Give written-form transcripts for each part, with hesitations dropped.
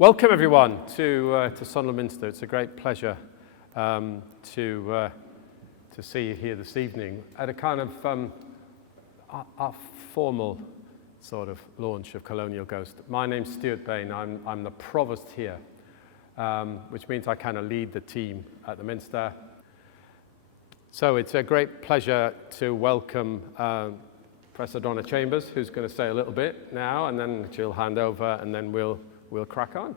Welcome everyone to Sunderland Minster. It's a great pleasure to see you here this evening at a kind of a formal sort of launch of Colonial Ghost. My name's Stuart Bain. I'm the Provost here, which means I kind of lead the team at the Minster. So it's a great pleasure to welcome Professor Donna Chambers, who's going to say a little bit now, and then she'll hand over, and then we'll crack on.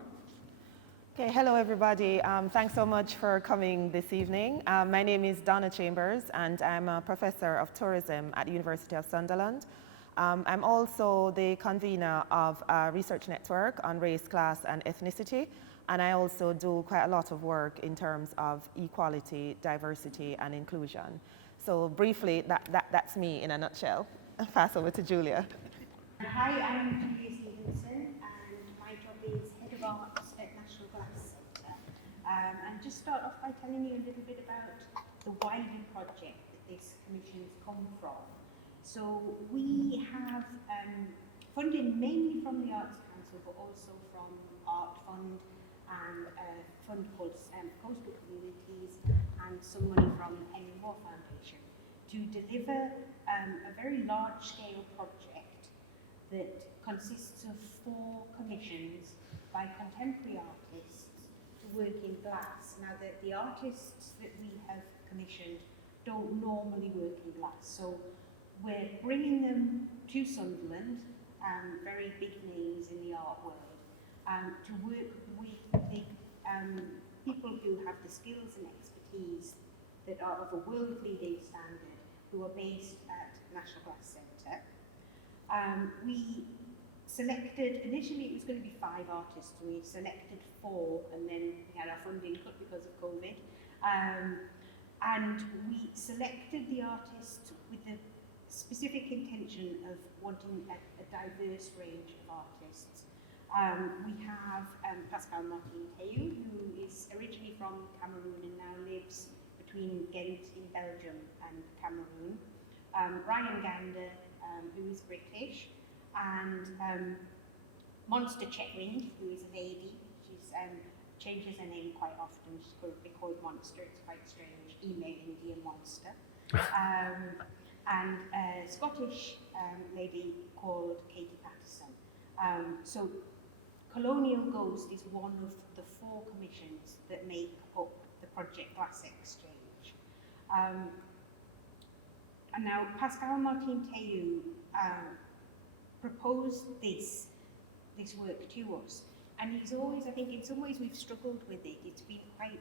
Okay, hello everybody. Thanks so much for coming this evening. My name is Donna Chambers and I'm a professor of tourism at the University of Sunderland. I'm also the convener of a research network on race, class and ethnicity, and I also do quite a lot of work in terms of equality, diversity and inclusion. So briefly, that's me in a nutshell. I'll pass over to Julia. Hi, I'm Julia Stevenson and my job is Head of Arts at National Glass Centre. And just start off by telling you a little bit about the wider project that this commission's come from. So we have funding mainly from the Arts Council, but also from Art Fund and a fund called Coastal Communities and some money from Henry Moore Foundation to deliver a very large-scale project that consists of 4 commissions by contemporary artists to work in glass. Now, the artists that we have commissioned don't normally work in glass, so we're bringing them to Sunderland, very big names in the art world, to work with the people who have the skills and expertise that are of a world-leading standard, who are based at National Glass Centre. We selected, initially it was going to be 5 artists, and we selected 4, and then we had our funding cut because of COVID. And we selected the artists with the specific intention of wanting a diverse range of artists. We have Pascale Marthine Tayou, who is originally from Cameroon and now lives between Ghent in Belgium and Cameroon. Ghent, who is British, and Minster, who is a lady. She's changes her name quite often. She's currently called Minster. It's quite strange, emailing dear Minster. And a Scottish lady called Katie Patterson. So Colonial Ghost is one of the 4 commissions that make up the Project Glass Exchange. And now Pascale Marthine Tayou proposed this work to us, and he's always, I think in some ways we've struggled with it. It's been quite,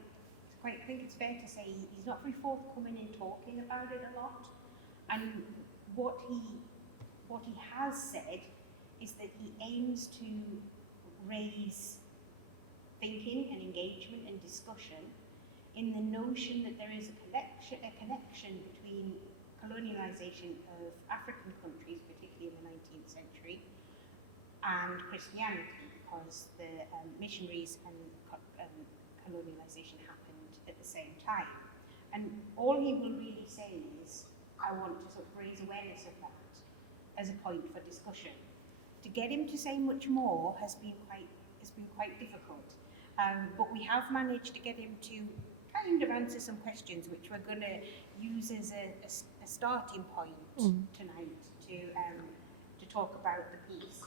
I think it's fair to say he's not very forthcoming in talking about it a lot. And what he has said is that he aims to raise thinking and engagement and discussion in the notion that there is a connection between colonialization of African countries, particularly in the 19th century, and Christianity, because the missionaries and colonialization happened at the same time. And all he will really say is, I want to sort of raise awareness of that as a point for discussion. To get him to say much more has been quite difficult, but we have managed to get him to kind of answer some questions, which we're going to use as a starting point tonight to talk about the piece.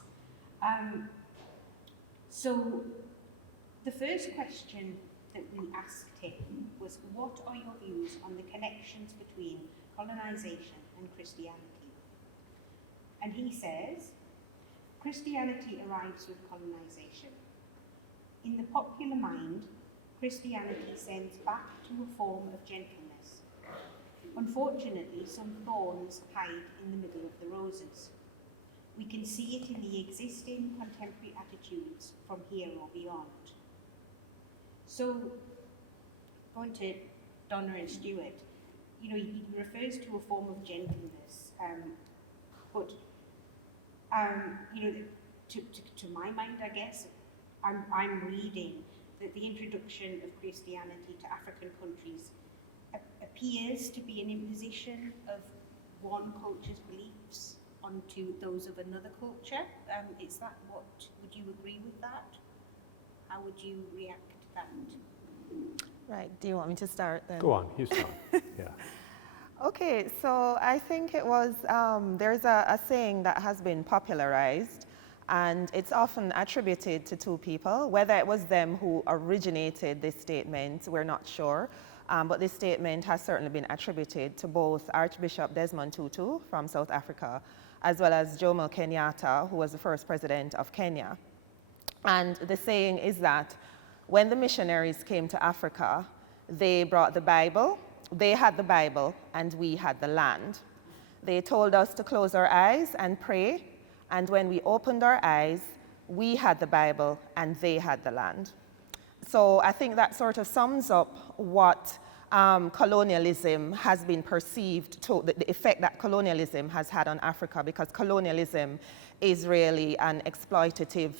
So the first question that we asked him was, what are your views on the connections between colonization and Christianity? And he says, Christianity arrives with colonization. In the popular mind, Christianity sends back to a form of gentleness. Unfortunately, some thorns hide in the middle of the roses. We can see it in the existing contemporary attitudes from here or beyond. So, going to Donna and Stuart, he refers to a form of gentleness, but to my mind, I guess, I'm reading that the introduction of Christianity to African countries appears to be an imposition of one culture's beliefs onto those of another culture. Is that would you agree with that? would you react to that? Right, do you want me to start then? Go on, you start. Yeah. Okay, so I think it was, there's a saying that has been popularized, and it's often attributed to two people. Whether it was them who originated this statement, we're not sure. But this statement has certainly been attributed to both Archbishop Desmond Tutu from South Africa, as well as Jomo Kenyatta, who was the first president of Kenya. And the saying is that when the missionaries came to Africa, they brought the Bible. They had the Bible, and we had the land. They told us to close our eyes and pray, and when we opened our eyes, we had the Bible, and they had the land. So I think that sort of sums up what colonialism has been perceived to, the effect that colonialism has had on Africa, because colonialism is really an exploitative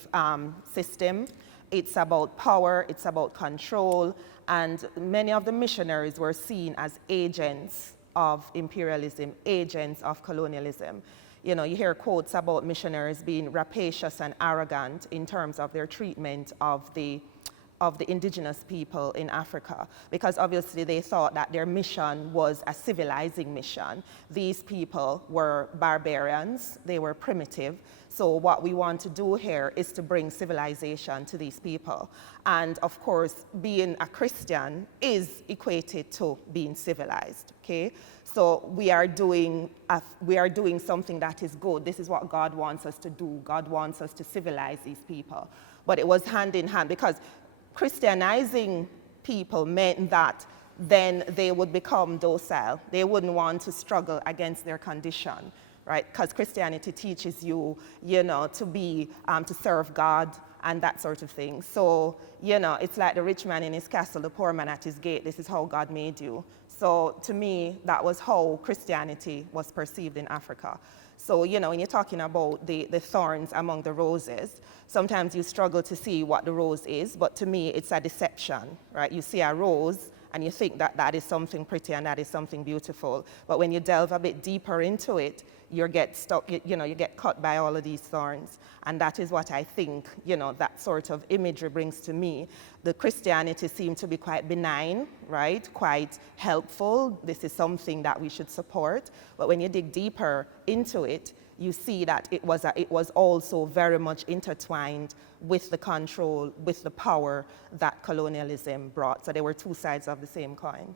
system. It's about power, it's about control, and many of the missionaries were seen as agents of imperialism, agents of colonialism. You know, you hear quotes about missionaries being rapacious and arrogant in terms of their treatment of the indigenous people in Africa, because obviously they thought that their mission was a civilizing mission. These people were barbarians, they were primitive, so what we want to do here is to bring civilization to these people. And of course, being a Christian is equated to being civilized, okay? So we are doing something that is good. This is what God wants us to do. God wants us to civilize these people. But it was hand in hand, because Christianizing people meant that then they would become docile. They wouldn't want to struggle against their condition, right? Because Christianity teaches you, you know, to serve God and that sort of thing. So, you know, it's like the rich man in his castle, the poor man at his gate. This is how God made you. So to me, that was how Christianity was perceived in Africa. So, you know, when you're talking about the thorns among the roses, sometimes you struggle to see what the rose is, but to me, it's a deception, right? You see a rose, and you think that that is something pretty and that is something beautiful. But when you delve a bit deeper into it, you get stuck, you know, you get cut by all of these thorns. And that is what I think, you know, that sort of imagery brings to me. The Christianity seemed to be quite benign, right? Quite helpful. This is something that we should support. But when you dig deeper into it, you see that it was also very much intertwined with the control, with the power that colonialism brought. So they were two sides of the same coin.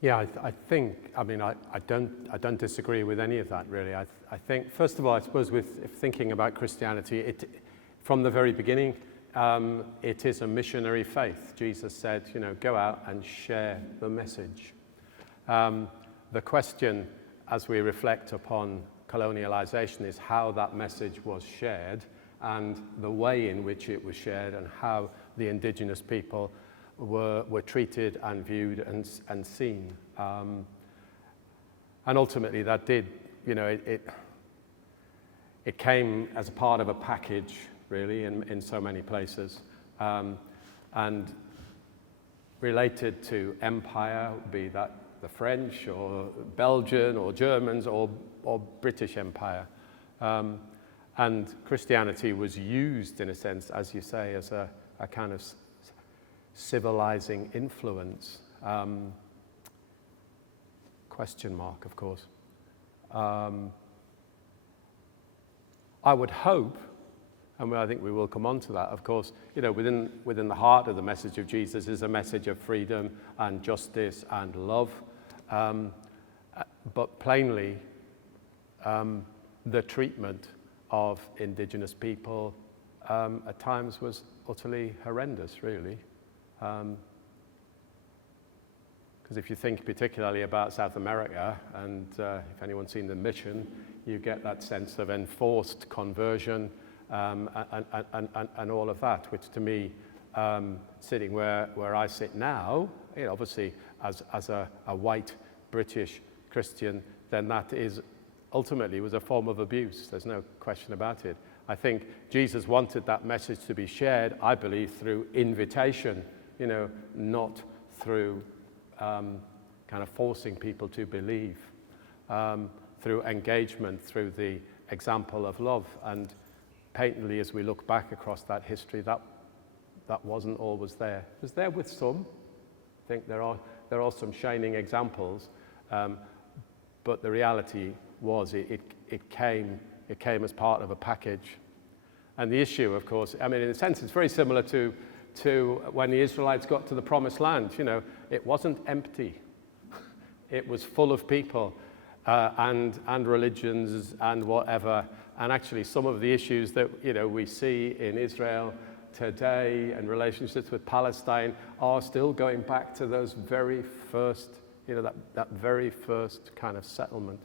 Yeah, I think, I mean, I don't disagree with any of that, really. I think, first of all, I suppose with thinking about Christianity, from the very beginning, it is a missionary faith. Jesus said, you know, go out and share the message. The question, as we reflect upon colonialization, is how that message was shared and the way in which it was shared and how the indigenous people were treated and viewed and seen. And ultimately that did, you know, it came as a part of a package, really, in so many places. And related to empire, be that the French or Belgian or Germans or British Empire. And Christianity was used, in a sense, as you say, as a kind of civilizing influence. Question mark, of course. I would hope, and I think we will come on to that, of course, you know, within the heart of the message of Jesus is a message of freedom and justice and love. But plainly, the treatment of indigenous people at times was utterly horrendous, really. Because if you think particularly about South America, and if anyone's seen The Mission, you get that sense of enforced conversion and all of that, which to me, sitting where I sit now, you know, obviously as a white British Christian, then that is ultimately was a form of abuse. There's no question about it. I think Jesus wanted that message to be shared, I believe, through invitation, you know, not through kind of forcing people to believe, through engagement, through the example of love. And patently, as we look back across that history, that wasn't always there. It was there with some. I think there are some shining examples, but the reality was it came as part of a package. And the issue, of course, I mean, in a sense, it's very similar to when the Israelites got to the Promised Land. You know, it wasn't empty. It was full of people and religions and whatever. And actually, some of the issues that, you know, we see in Israel today and relationships with Palestine are still going back to those very first, you know, that very first kind of settlement.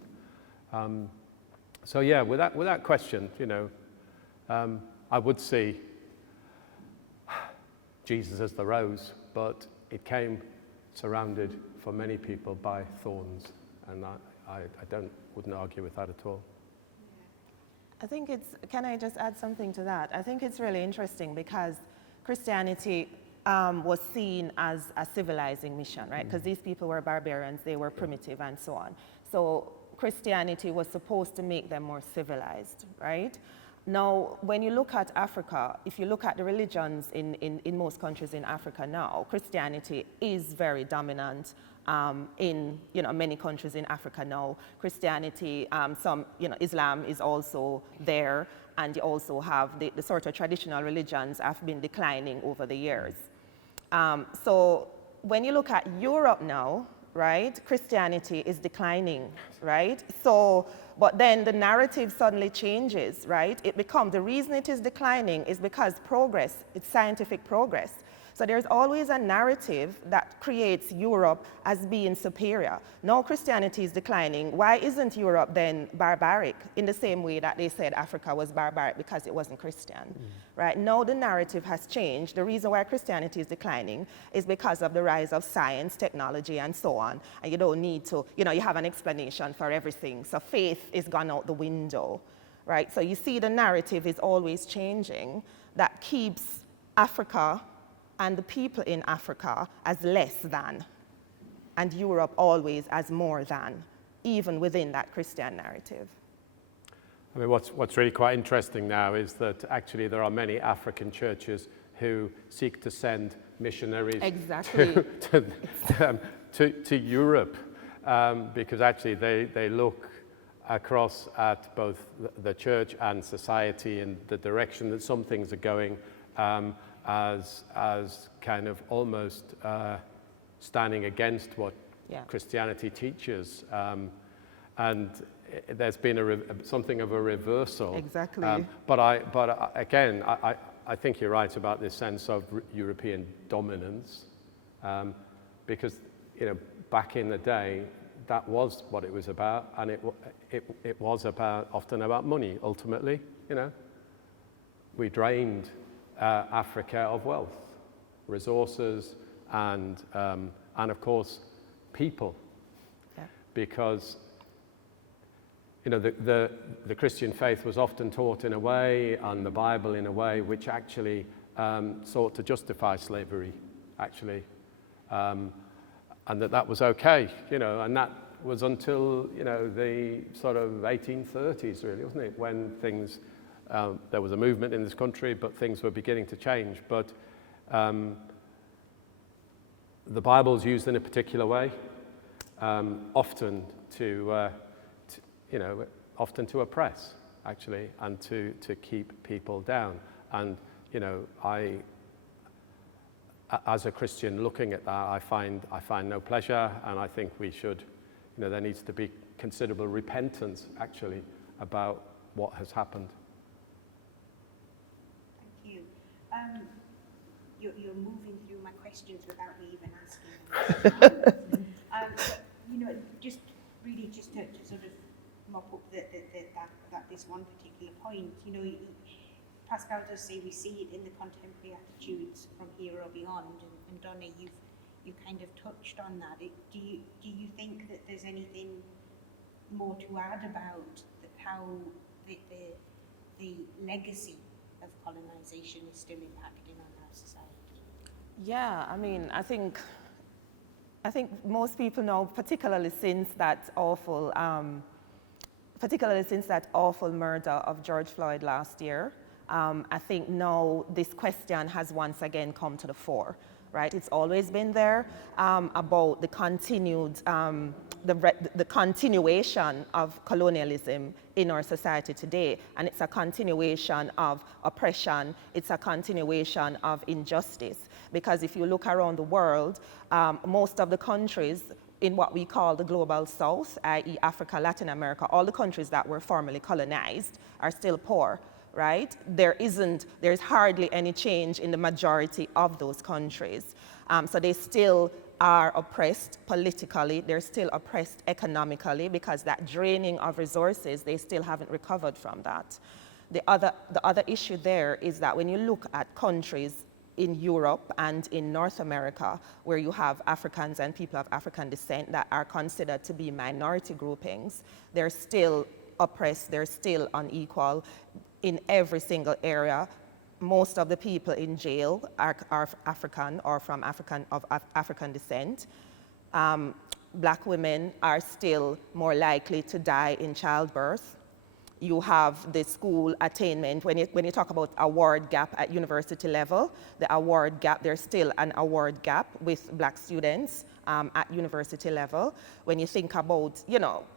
So yeah, without question, you know, I would see Jesus as the rose, but it came surrounded for many people by thorns, and I wouldn't argue with that at all. I think can I just add something to that? I think it's really interesting because Christianity was seen as a civilizing mission, right? Because these people were barbarians, they were primitive and so on. So Christianity was supposed to make them more civilized, right? Now, when you look at Africa, if you look at the religions in most countries in Africa now, Christianity is very dominant in, you know, many countries in Africa now. Christianity, Islam is also there, and you also have the sort of traditional religions have been declining over the years. So when you look at Europe now, right, Christianity is declining, right? So, but then the narrative suddenly changes, right? The reason it is declining is because it's scientific progress. So there's always a narrative that creates Europe as being superior. Now Christianity is declining. Why isn't Europe then barbaric in the same way that they said Africa was barbaric because it wasn't Christian, right? Now the narrative has changed. The reason why Christianity is declining is because of the rise of science, technology, and so on. And you don't need to, you know, you have an explanation for everything. So faith is gone out the window, right? So you see the narrative is always changing. That keeps Africa and the people in Africa as less than, and Europe always as more than, even within that Christian narrative. I mean, what's really quite interesting now is that actually there are many African churches who seek to send missionaries to Europe, because actually they look across at both the church and society and the direction that some things are going, as kind of almost standing against what Christianity teaches, and there's been something of a reversal. Exactly. But again, I think you're right about this sense of European dominance, because, you know, back in the day that was what it was about, and it was often about money. Ultimately, you know, we drained Africa of wealth, resources, and of course people, because, you know, the Christian faith was often taught in a way, and the Bible in a way, which actually sought to justify slavery, actually, and that was okay, you know, and that was until, you know, the sort of 1830s, really, wasn't it, when things. There was a movement in this country, but things were beginning to change. But the Bible is used in a particular way, often to oppress, actually, and to keep people down. And, you know, as a Christian looking at that, I find no pleasure, and I think we should, you know, there needs to be considerable repentance, actually, about what has happened. You're moving through my questions without me even asking. But, you know, just to sort of mop up this one particular point, you know, Pascale does say we see it in the contemporary attitudes from here or beyond, and Donna, you've kind of touched on that. Do you think that there's anything more to add about how the legacy of colonization is still impacting on our society? Yeah, I mean, I think most people know, particularly since that awful murder of George Floyd last year, I think now this question has once again come to the fore, right? It's always been there about the continued, the continuation of colonialism in our society today. And it's a continuation of oppression. It's a continuation of injustice. Because if you look around the world, most of the countries in what we call the global south, i.e. Africa, Latin America, all the countries that were formerly colonized are still poor, right? There's hardly any change in the majority of those countries. So they still are oppressed politically, they're still oppressed economically, because that draining of resources, they still haven't recovered from that. The other issue there is that when you look at countries in Europe and in North America, where you have Africans and people of African descent that are considered to be minority groupings, they're still oppressed, they're still unequal in every single area. Most of the people in jail are African or from African descent. Black women are still more likely to die in childbirth. You have the school attainment. When you talk about award gap at university level, the award gap, there's still an award gap with black students at university level. When you think about,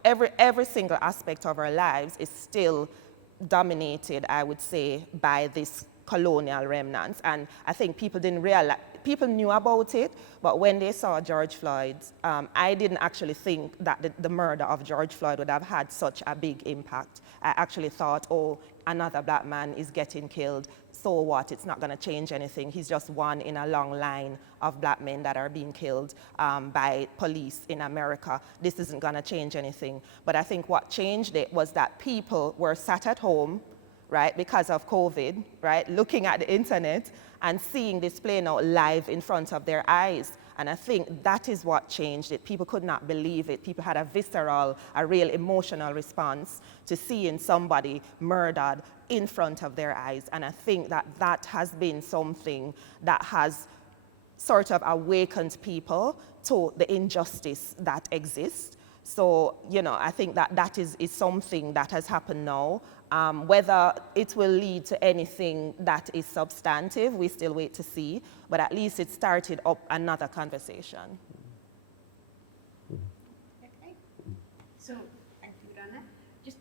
every single aspect of our lives is still dominated, I would say, by this colonial remnants. And I think people didn't realize, people knew about it, but when they saw George Floyd, I didn't actually think that the murder of George Floyd would have had such a big impact. I actually thought, oh, another black man is getting killed, so what, it's not gonna change anything. He's just one in a long line of black men that are being killed by police in America. This isn't gonna change anything. But I think what changed it was that people were sat at home, right, because of COVID, right, looking at the internet and seeing this playing out live in front of their eyes. And I think that is what changed it. People could not believe it. People had a visceral, a real emotional response to seeing somebody murdered in front of their eyes. And I think that that has been something that has sort of awakened people to the injustice that exists. So, I think that is something that has happened now. Whether it will lead to anything that is substantive, we still wait to see, but at least it started up another conversation. Okay. So, thank you, Donna. Just,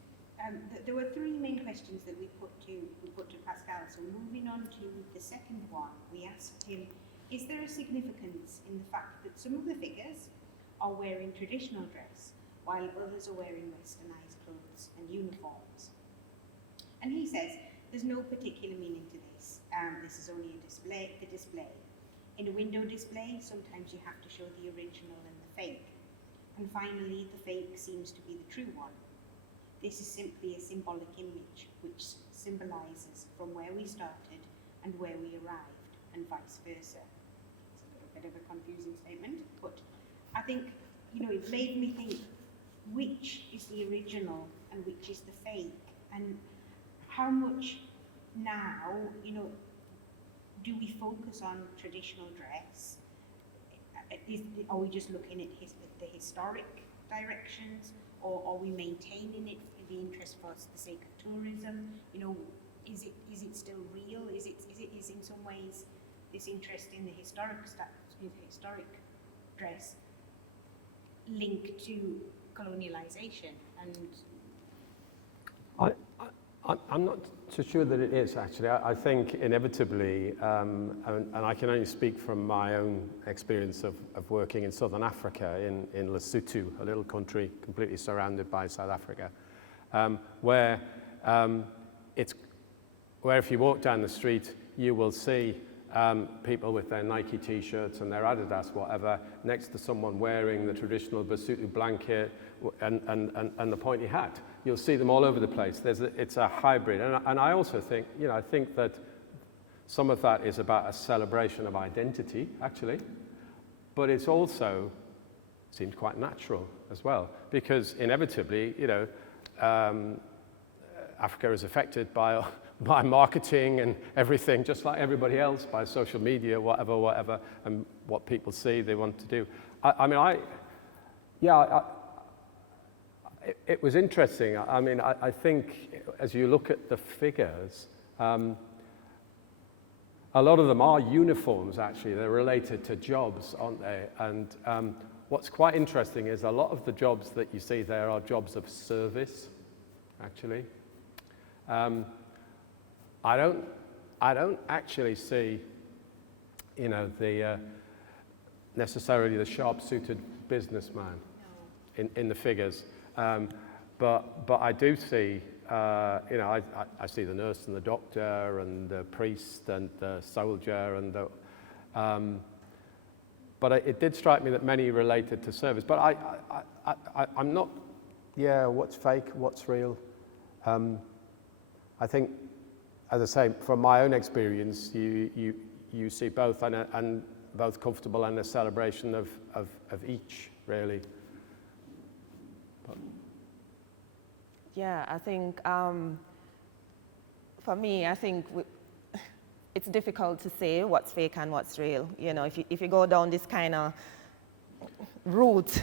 there were three main questions that we put to Pascale. So moving on to the second one, we asked him, is there a significance in the fact that some of the figures are wearing traditional dress, while others are wearing westernized clothes and uniforms? And he says, there's no particular meaning to this. This is only a display. In a window display, sometimes you have to show the original and the fake. And finally, the fake seems to be the true one. This is simply a symbolic image which symbolizes from where we started and where we arrived, and vice versa. It's a little bit of a confusing statement, but I think, it made me think, which is the original and which is the fake? And how much now, do we focus on traditional dress? Are we just looking at the historic directions, or are we maintaining it in the interest for the sake of tourism? Is it still real? Is in some ways this interest in the historic dress linked to colonialization? And I'm not so sure that it is, actually. I think inevitably, and I can only speak from my own experience of working in southern Africa, in Lesotho, a little country completely surrounded by South Africa, where if you walk down the street, you will see people with their Nike t-shirts and their Adidas, whatever, next to someone wearing the traditional Basotho blanket and the pointy hat. You'll see them all over the place. It's a hybrid. And I also think, I think that some of that is about a celebration of identity, actually, but it's also seems quite natural as well, because inevitably, Africa is affected by marketing and everything, just like everybody else, by social media, whatever, and what people see they want to do. It was interesting. I think as you look at the figures, a lot of them are uniforms, actually. They're related to jobs, aren't they? And what's quite interesting is a lot of the jobs that you see there are jobs of service, actually. I don't actually see, you know, necessarily the sharp-suited businessman in the figures, but I do see, you know, I see the nurse and the doctor and the priest and the soldier and the, but it did strike me that many related to service. But I'm not, yeah, what's fake, what's real? I think, as I say, from my own experience, you see both, and both comfortable and a celebration of each, really. But. Yeah, I think for me, I think it's difficult to say what's fake and what's real. You know, if you go down this kind of route,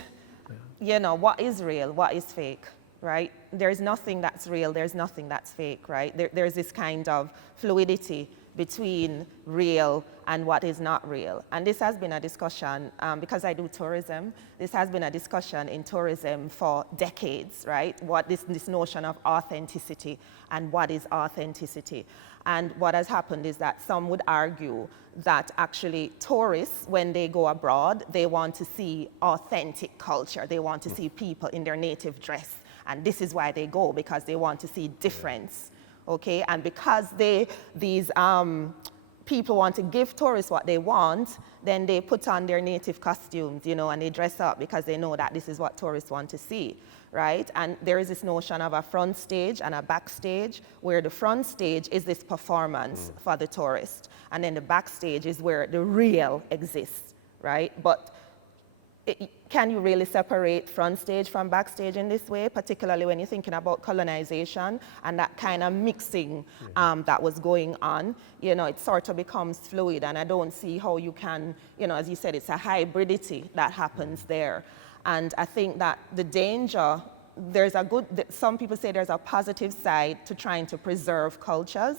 you know, what is real, what is fake, right? There's nothing that's real, there's nothing that's fake, right? There's this kind of fluidity between real and what is not real. And this has been a discussion, because I do tourism, this has been a discussion in tourism for decades, right? What this notion of authenticity and what is authenticity. And what has happened is that some would argue that actually tourists, when they go abroad, they want to see authentic culture. They want to see people in their native dress. And this is why they go, because they want to see difference. Okay, and because these people want to give tourists what they want, then they put on their native costumes, you know, and they dress up because they know that this is what tourists want to see, right? And there is this notion of a front stage and a backstage, where the front stage is this performance for the tourist, and then the backstage is where the real exists, right? But can you really separate front stage from backstage in this way, particularly when you're thinking about colonization and that kind of mixing that was going on? You know, it sort of becomes fluid, and I don't see how you can, you know, as you said, it's a hybridity that happens there. And I think that the danger, some people say there's a positive side to trying to preserve cultures,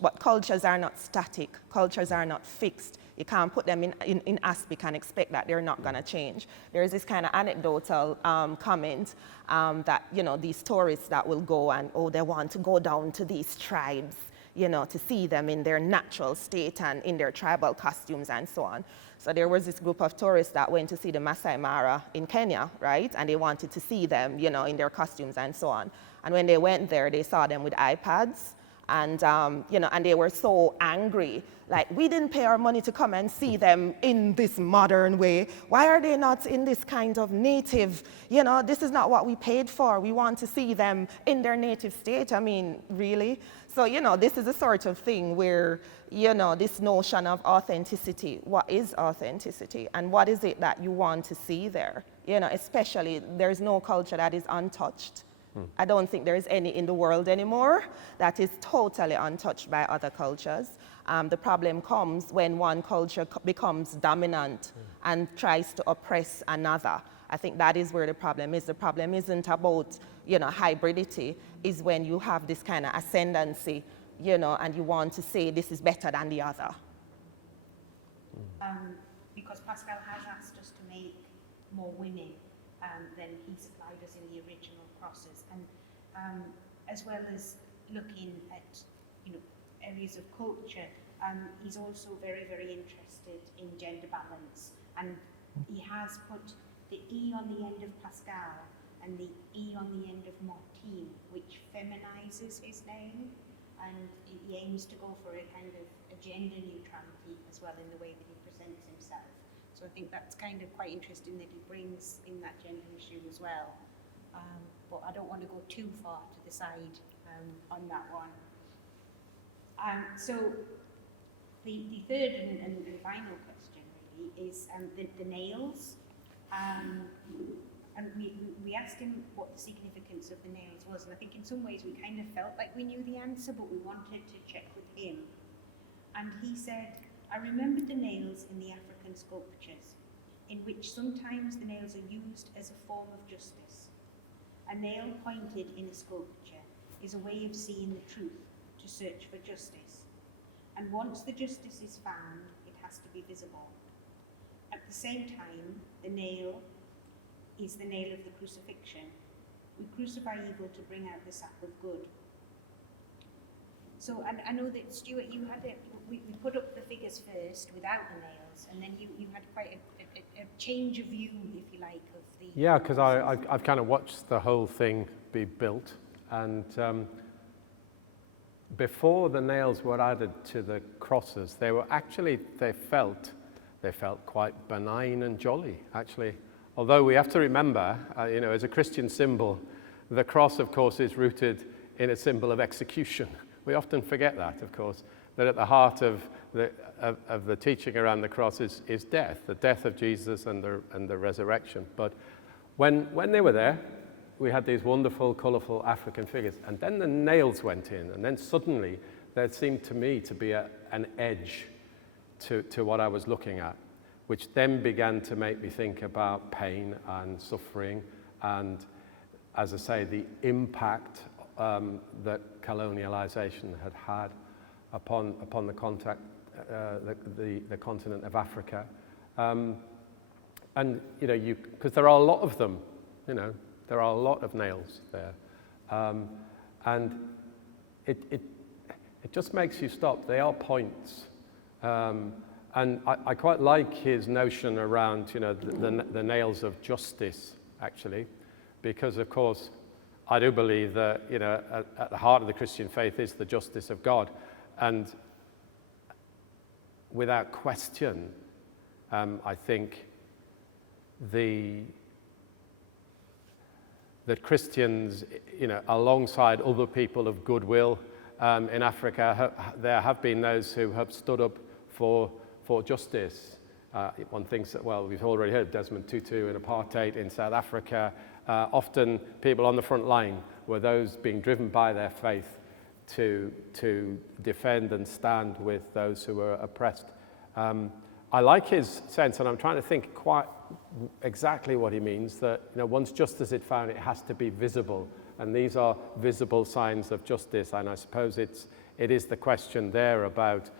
but cultures are not static, cultures are not fixed. You can't put them in aspic and expect that they're not going to change. There's this kind of anecdotal comment that, you know, these tourists that will go and, oh, they want to go down to these tribes, you know, to see them in their natural state and in their tribal costumes and so on. So there was this group of tourists that went to see the Masai Mara in Kenya, right? And they wanted to see them, you know, in their costumes and so on. And when they went there, they saw them with iPads. And, you know, and they were so angry. Like, we didn't pay our money to come and see them in this modern way. Why are they not in this kind of native, you know, this is not what we paid for. We want to see them in their native state. I mean, really? So, you know, this is a sort of thing where, you know, this notion of authenticity, what is authenticity? And what is it that you want to see there? You know, especially, there's no culture that is untouched. I don't think there is any in the world anymore that is totally untouched by other cultures. The problem comes when one culture becomes dominant and tries to oppress another. I think that is where the problem is. The problem isn't about, you know, hybridity, is when you have this kind of ascendancy, you know, and you want to say this is better than the other. Because Pascale has asked us to make more women than he supplied us in the original crosses, and as well as looking at, you know, areas of culture, he's also very, very interested in gender balance, and he has put the E on the end of Pascale and the E on the end of Marthine, which feminizes his name, and he aims to go for a kind of a gender neutrality as well in the way that he presents himself. So I think that's kind of quite interesting that he brings in that gender issue as well. But I don't want to go too far to the side on that one. So the third and final question really is the nails. And we asked him what the significance of the nails was, and I think in some ways we kind of felt like we knew the answer, but we wanted to check with him. And he said, I remembered the nails in the African sculptures, in which sometimes the nails are used as a form of justice. A nail pointed in a sculpture is a way of seeing the truth, to search for justice. And once the justice is found, it has to be visible. At the same time, the nail is the nail of the crucifixion. We crucify evil to bring out the sap of good. So I know that, Stuart, you had we put up the figures first without the nails, and then you had quite a change of view, if you like, of the... Yeah, because I've kind of watched the whole thing be built, and before the nails were added to the crosses, they felt quite benign and jolly, actually. Although we have to remember, as a Christian symbol, the cross, of course, is rooted in a symbol of execution. We often forget that, of course, that at the heart of the teaching around the cross is death, the death of Jesus and the resurrection. But when they were there, we had these wonderful, colourful African figures, and then the nails went in, and then suddenly there seemed to me to be an edge to what I was looking at, which then began to make me think about pain and suffering and, as I say, the impact that colonialization had upon the continent of Africa. And, because there are a lot of them, there are a lot of nails there. And it just makes you stop. They are points. And I quite like his notion around, the nails of justice, actually, because, of course, I do believe that, at the heart of the Christian faith is the justice of God. And without question, I think that Christians, alongside other people of goodwill in Africa, there have been those who have stood up for justice. One thinks that, well, we've already heard Desmond Tutu in apartheid in South Africa. Often people on the front line were those being driven by their faith to defend and stand with those who were oppressed. I like his sense, and I'm trying to think quite exactly what he means, that once justice is found, it has to be visible, and these are visible signs of justice. And I suppose it is the question there about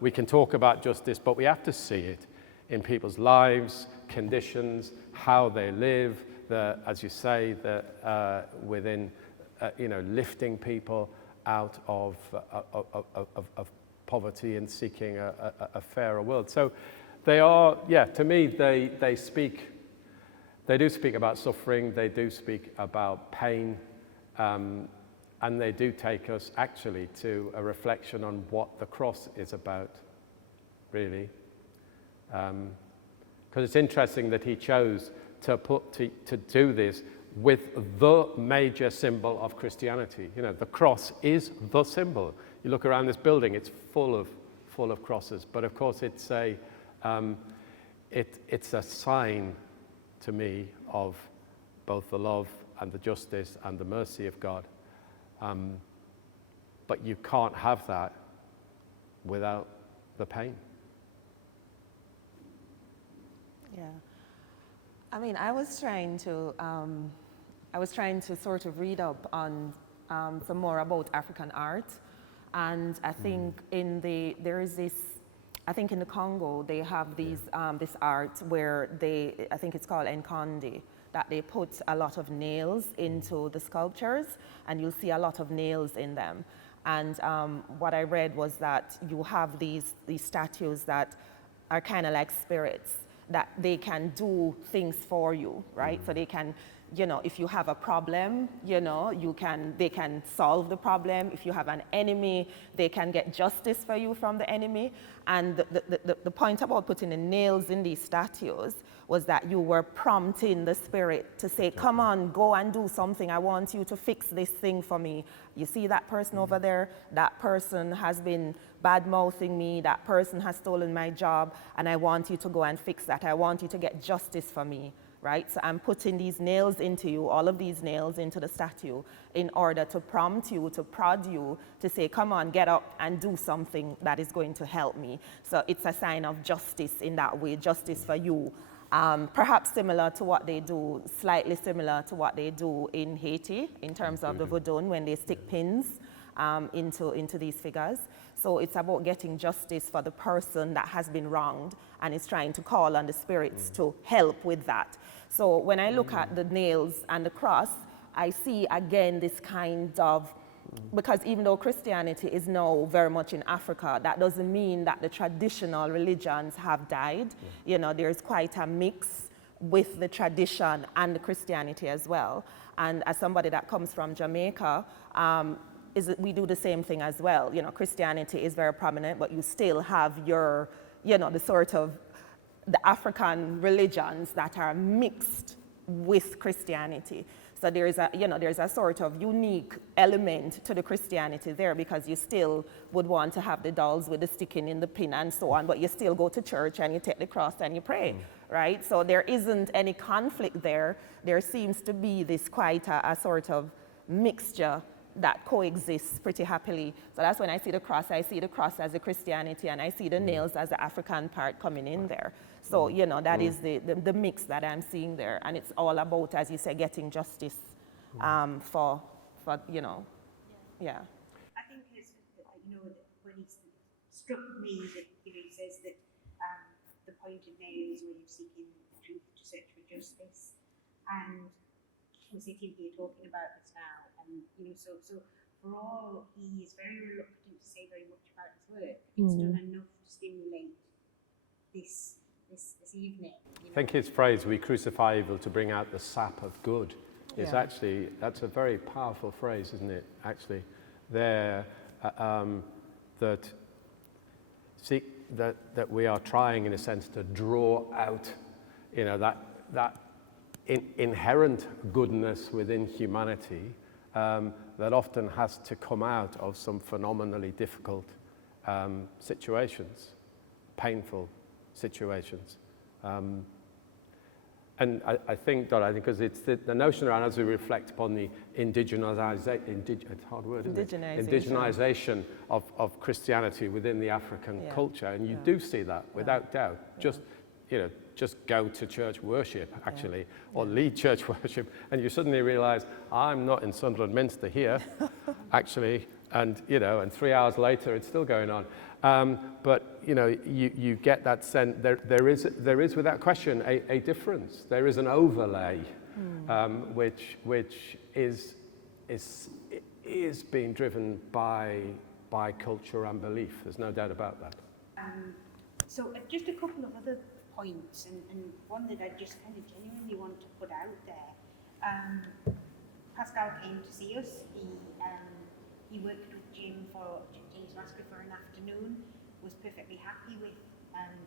we can talk about justice, but we have to see it in people's lives, conditions, how they live, as you say, within lifting people out of poverty and seeking a fairer world. So they are, to me, they do speak about suffering, they do speak about pain, and they do take us actually to a reflection on what the cross is about, really. Because it's interesting that he chose to do this with the major symbol of Christianity. The cross is the symbol. You look around this building; it's full of crosses. But of course, it's a sign to me of both the love and the justice and the mercy of God. But you can't have that without the pain. Yeah. I mean, I was trying to sort of read up on some more about African art, and I think in the Congo they have these this art where I think it's called Nknongsamba, that they put a lot of nails into the sculptures, and you'll see a lot of nails in them. And what I read was that you have these statues that are kind of like spirits, that they can do things for you, right? So they can, if you have a problem, they can solve the problem. If you have an enemy, they can get justice for you from the enemy. And the point about putting the nails in these statues was that you were prompting the spirit to say, come on, go and do something. I want you to fix this thing for me. You see that person over there? That person has been bad-mouthing me. That person has stolen my job, and I want you to go and fix that. I want you to get justice for me, right? So I'm putting these nails into you, all of these nails into the statue, in order to prompt you, to prod you, to say, come on, get up and do something that is going to help me. So it's a sign of justice in that way, justice for you. Perhaps similar to what they do, slightly similar to what they do in Haiti in terms of the Vodun when they stick pins into these figures. So it's about getting justice for the person that has been wronged, and it's trying to call on the spirits to help with that. So when I look at the nails and the cross, I see again this kind of, because even though Christianity is now very much in Africa, that doesn't mean that the traditional religions have died. You know, there's quite a mix with the tradition and the Christianity as well. And as somebody that comes from Jamaica, we do the same thing as well. You know, Christianity is very prominent, but you still have your, you know, the sort of the African religions that are mixed with Christianity. So there's a sort of unique element to the Christianity there, because you still would want to have the dolls with the sticking in the pin and so on, but you still go to church and you take the cross and you pray, right? So there isn't any conflict there. There seems to be this quite a sort of mixture that coexists pretty happily. So that's when I see the cross as a Christianity, and I see the nails as the African part coming in there. So, you know, that is the mix that I'm seeing there. And it's all about, as you say, getting justice for you know, yeah. I think it's, you know, when he struck me that, you know, he says that the pointed nails where you're seeking truth to search for justice. And we're sitting here talking about this now, and, you know, so for all, he is very reluctant to say very much about his work. It's done enough to stimulate this evening. You know? I think his phrase, "We crucify evil to bring out the sap of good," is actually, that's a very powerful phrase, isn't it? Actually, there, that we are trying, in a sense, to draw out, you know, that inherent goodness within humanity that often has to come out of some phenomenally difficult situations, painful situations. And I think, Donna, because it's the notion around, as we reflect upon the indigenization of Christianity within the African culture, and you do see that without doubt. Just, you know, just go to church worship, actually, or lead church worship, and you suddenly realize, I'm not in Sunderland Minster here, actually, and, you know, and 3 hours later, it's still going on. But, you know, you get that sense, there is without question a difference. There is an overlay, which is being driven by culture and belief. There's no doubt about that. So just a couple of other points, and one that I just kind of genuinely want to put out there. Pascale came to see us. He worked with Jim for Jim's master for an afternoon, was perfectly happy with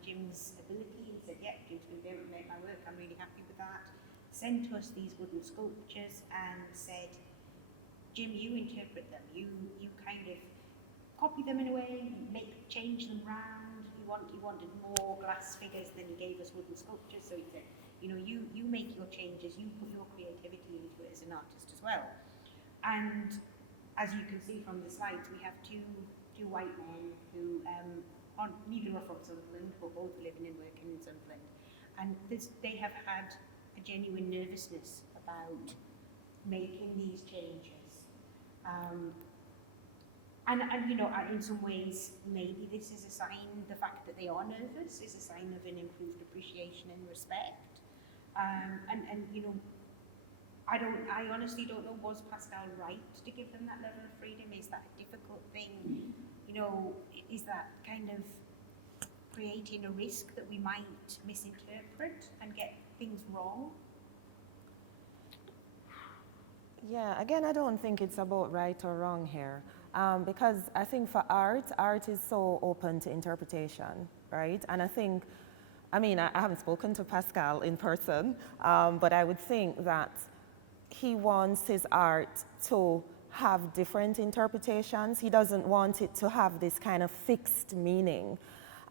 Jim's ability. He said, yeah, Jim's going to be able to make my work, I'm really happy with that. Sent us these wooden sculptures and said, Jim, you interpret them, you kind of copy them in a way, change them round. He wanted more glass figures, then he gave us wooden sculptures, so he said, you know, you make your changes, you put your creativity into it as an artist as well. And as you can see from the slides, we have two white men who neither are from Sunderland, but both living and working in Sunderland. And they have had a genuine nervousness about making these changes. And you know, in some ways, maybe this is a sign, the fact that they are nervous is a sign of an improved appreciation and respect. And you know, I honestly don't know, was Pascale right to give them that level of freedom? Is that a difficult thing? You know, is that kind of creating a risk that we might misinterpret and get things wrong? Yeah, again, I don't think it's about right or wrong here. Because I think for art is so open to interpretation, right? And I think, I mean, I haven't spoken to Pascale in person, but I would think that he wants his art to have different interpretations. He doesn't want it to have this kind of fixed meaning.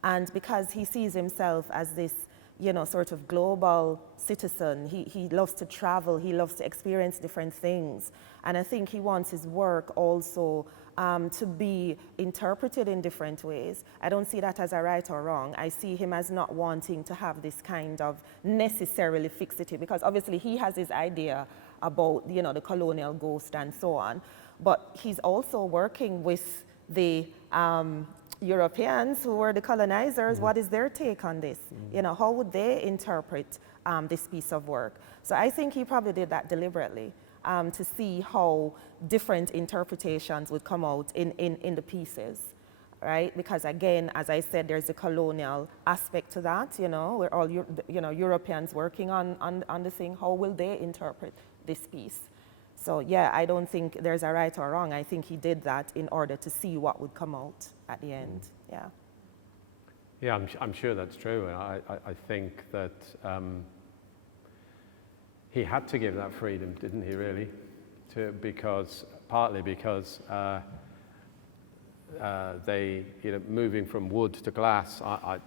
And because he sees himself as this, you know, sort of global citizen, he loves to travel, he loves to experience different things. And I think he wants his work also to be interpreted in different ways. I don't see that as a right or wrong. I see him as not wanting to have this kind of necessarily fixity, because obviously he has his idea about, you know, the colonial ghost and so on, but he's also working with the Europeans who were the colonizers, what is their take on this? You know, how would they interpret this piece of work? So I think he probably did that deliberately to see how different interpretations would come out in the pieces, right? Because again, as I said, there's a colonial aspect to that, you know, we're all, you know, Europeans working on the thing, how will they interpret this piece? So yeah, I don't think there's a right or wrong. I think he did that in order to see what would come out at the end, yeah. Yeah, I'm sure that's true. I think that he had to give that freedom, didn't he, really? Partly because they, you know, moving from wood to glass, I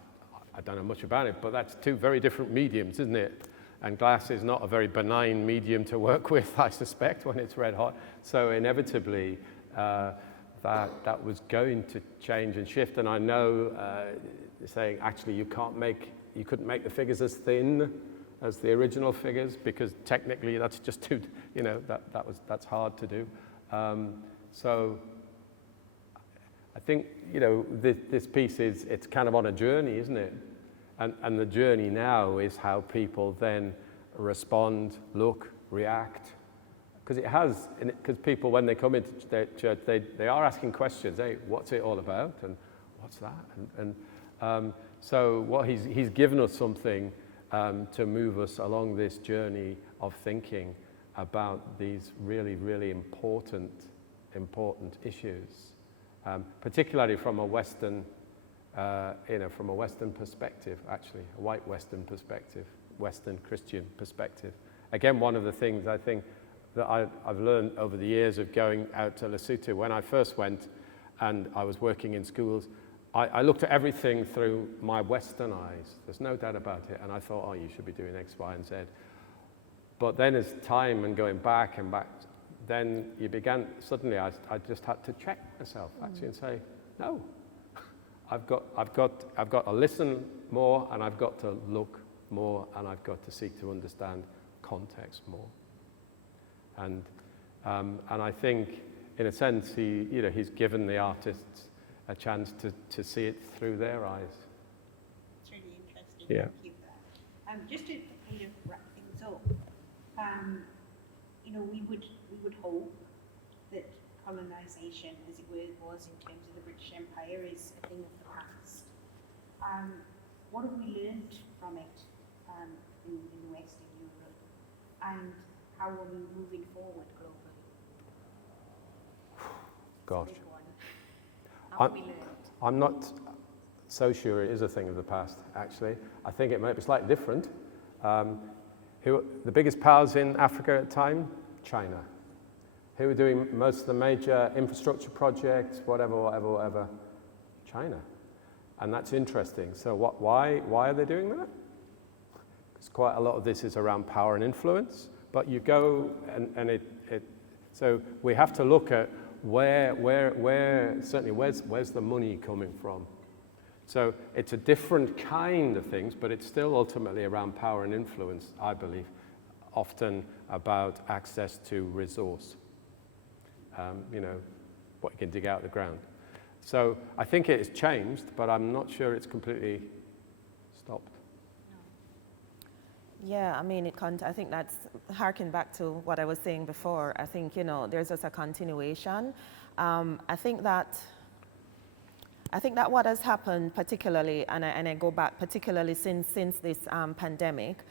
don't know much about it, but that's two very different mediums, isn't it? And glass is not a very benign medium to work with, I suspect, when it's red hot. So inevitably, that was going to change and shift. And I know saying actually you couldn't make the figures as thin as the original figures because technically that's just too, you know, that's hard to do. So I think, you know, this piece it's kind of on a journey, isn't it? And the journey now is how people then respond, look, react. Because people, when they come into their church, they are asking questions. Hey, what's it all about? And what's that? So what he's given us something to move us along this journey of thinking about these really, really important issues, particularly from a Western from a Western perspective, actually, a white Western perspective, Western Christian perspective. Again, one of the things I think that I've learned over the years of going out to Lesotho, when I first went and I was working in schools, I looked at everything through my Western eyes. There's no doubt about it. And I thought, oh, you should be doing X, Y, and Z. But then as time and going back and back, then you began, suddenly I just had to check myself actually and say, no. I've got to listen more, and I've got to look more, and I've got to seek to understand context more. And I think, in a sense, he's given the artists a chance to see it through their eyes. It's really interesting. Yeah. Thank you for that. Just to kind of wrap things up, you know, we would hope that colonization, as it was in terms of the British Empire, is a thing of the past. What have we learned from it in Western Europe, and how are we moving forward globally? Gosh. How have we learned? I'm not so sure it is a thing of the past, actually. I think it might be slightly different. The biggest powers in Africa at the time? China. Who were doing most of the major infrastructure projects, whatever? China. And that's interesting. So why are they doing that? Because quite a lot of this is around power and influence. But you go and so we have to look at where's the money coming from? So it's a different kind of things, but it's still ultimately around power and influence, I believe, often about access to resource. You know, what you can dig out of the ground. So I think it has changed, but I'm not sure it's completely stopped. Yeah, I mean, I think that's harking back to what I was saying before. I think, you know, there's just a continuation. I think that what has happened particularly, and I go back particularly since this pandemic,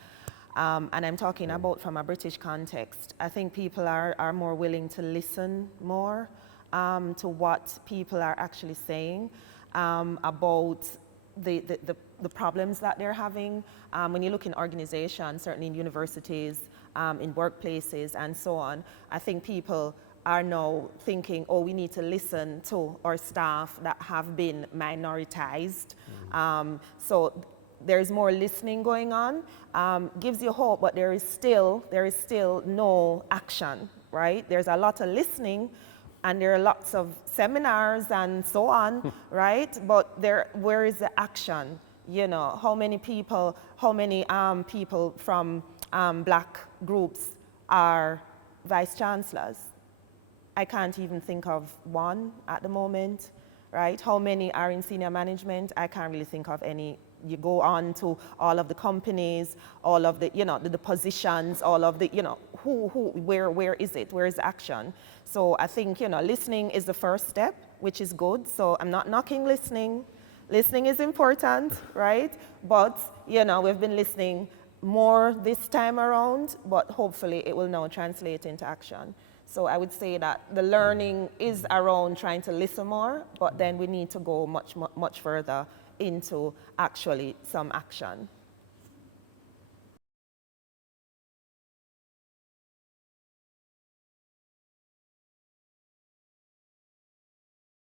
and I'm talking about from a British context, I think people are more willing to listen more to what people are actually saying about the problems that they're having. When you look in organizations, certainly in universities, in workplaces and so on, I think people are now thinking, oh, we need to listen to our staff that have been minoritized. So there's more listening going on. Gives you hope, but there is still no action, right? There's a lot of listening, and there are lots of seminars and so on, right? But where is the action? You know, how many people from black groups are vice chancellors? I can't even think of one at the moment. right? How many are in senior management? I can't really think of any. You go on to all of the companies, all of the, the positions, all of the, where is it? Where is the action? So I think, listening is the first step, which is good. So I'm not knocking listening. Listening is important, right? But, we've been listening more this time around, but hopefully it will now translate into action. So I would say that the learning is around trying to listen more, but then we need to go much further into actually some action.